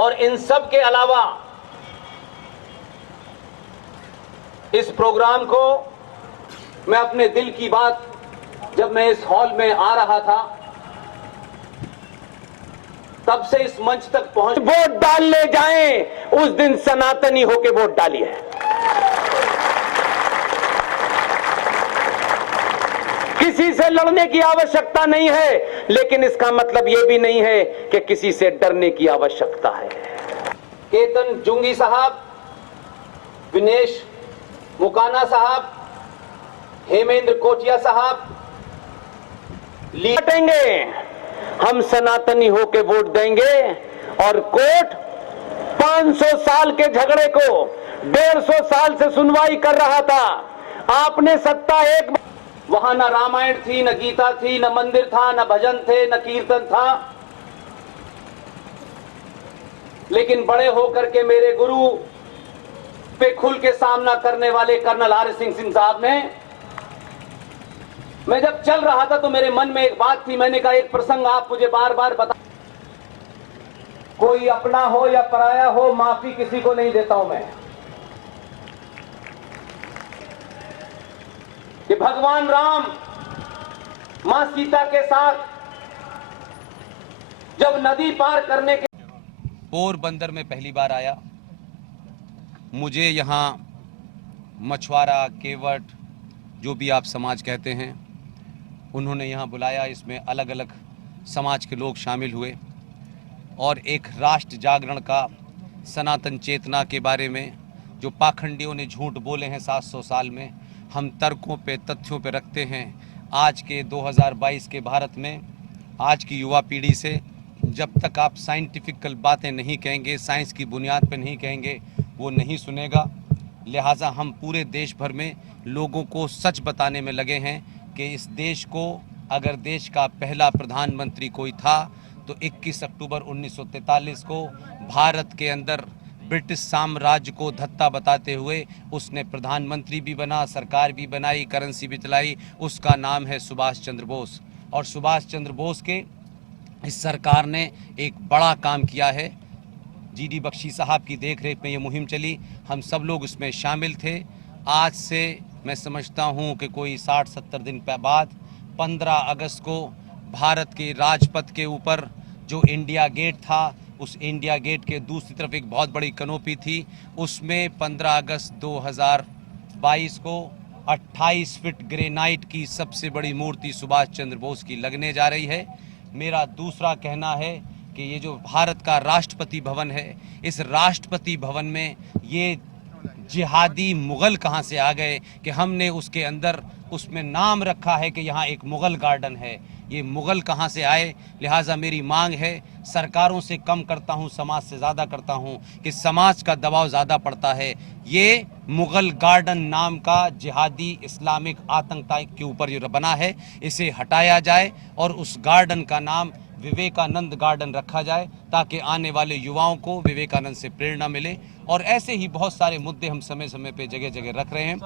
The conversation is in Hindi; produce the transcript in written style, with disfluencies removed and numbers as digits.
और इन सब के अलावा इस प्रोग्राम को मैं अपने दिल की बात जब मैं इस हॉल में आ रहा था तब से इस मंच तक पहुंच वोट डालने जाएं उस दिन सनातनी होके वोट डालिए। किसी से लड़ने की आवश्यकता नहीं है, लेकिन इसका मतलब यह भी नहीं है कि किसी से डरने की आवश्यकता है। केतन जुंगी साहब, विनेश मुकाना साहब, हेमेंद्र कोटिया साहब लड़ेंगे, हम सनातनी होके वोट देंगे और कोर्ट 500 साल के झगड़े को 150 साल से सुनवाई कर रहा था। आपने सत्ता एक वहां न रामायण थी, न गीता थी, न मंदिर था, न भजन थे, न कीर्तन था, लेकिन बड़े होकर के मेरे गुरु पे खुल के सामना करने वाले कर्नल आर सिंह साहब ने, मैं जब चल रहा था तो मेरे मन में एक बात थी, मैंने कहा एक प्रसंग आप मुझे बार बार बता, कोई अपना हो या पराया हो, माफी किसी को नहीं देता हूं मैं, कि भगवान राम मां सीता के साथ जब नदी पार करने के पोरबंदर में पहली बार आया, मुझे यहाँ मछुआरा, केवट, जो भी आप समाज कहते हैं, उन्होंने यहाँ बुलाया। इसमें अलग अलग समाज के लोग शामिल हुए और एक राष्ट्र जागरण का, सनातन चेतना के बारे में जो पाखंडियों ने झूठ बोले हैं 700 साल में, हम तर्कों पे, तथ्यों पे रखते हैं। आज के 2022 के भारत में आज की युवा पीढ़ी से जब तक आप साइंटिफिकल बातें नहीं कहेंगे, साइंस की बुनियाद पे नहीं कहेंगे, वो नहीं सुनेगा। लिहाजा हम पूरे देश भर में लोगों को सच बताने में लगे हैं कि इस देश को, अगर देश का पहला प्रधानमंत्री कोई था तो 21 अक्टूबर 1943 को भारत के अंदर ब्रिटिश साम्राज्य को धत्ता बताते हुए उसने प्रधानमंत्री भी बना, सरकार भी बनाई, करेंसी भी चलाई। उसका नाम है सुभाष चंद्र बोस। और सुभाष चंद्र बोस के इस सरकार ने एक बड़ा काम किया है। जीडी बख्शी साहब की देखरेख में ये मुहिम चली, हम सब लोग उसमें शामिल थे। आज से मैं समझता हूँ कि कोई 60-70 दिन बाद 15 अगस्त को भारत के राजपथ के ऊपर जो इंडिया गेट था, उस इंडिया गेट के दूसरी तरफ एक बहुत बड़ी कनोपी थी, उसमें 15 अगस्त 2022 को 28 फीट ग्रेनाइट की सबसे बड़ी मूर्ति सुभाष चंद्र बोस की लगने जा रही है। मेरा दूसरा कहना है कि ये जो भारत का राष्ट्रपति भवन है, इस राष्ट्रपति भवन में ये जिहादी मुगल कहाँ से आ गए कि हमने उसके अंदर उसमें नाम रखा है कि यहाँ एक मुगल गार्डन है। ये मुगल कहाँ से आए? लिहाजा मेरी मांग है, सरकारों से कम करता हूँ, समाज से ज़्यादा करता हूँ, कि समाज का दबाव ज़्यादा पड़ता है। ये मुगल गार्डन नाम का जिहादी इस्लामिक आतंक के ऊपर जो बना है, इसे हटाया जाए और उस गार्डन का नाम विवेकानंद गार्डन रखा जाए, ताकि आने वाले युवाओं को विवेकानंद से प्रेरणा मिले। और ऐसे ही बहुत सारे मुद्दे हम समय समय पे जगह जगह रख रहे हैं।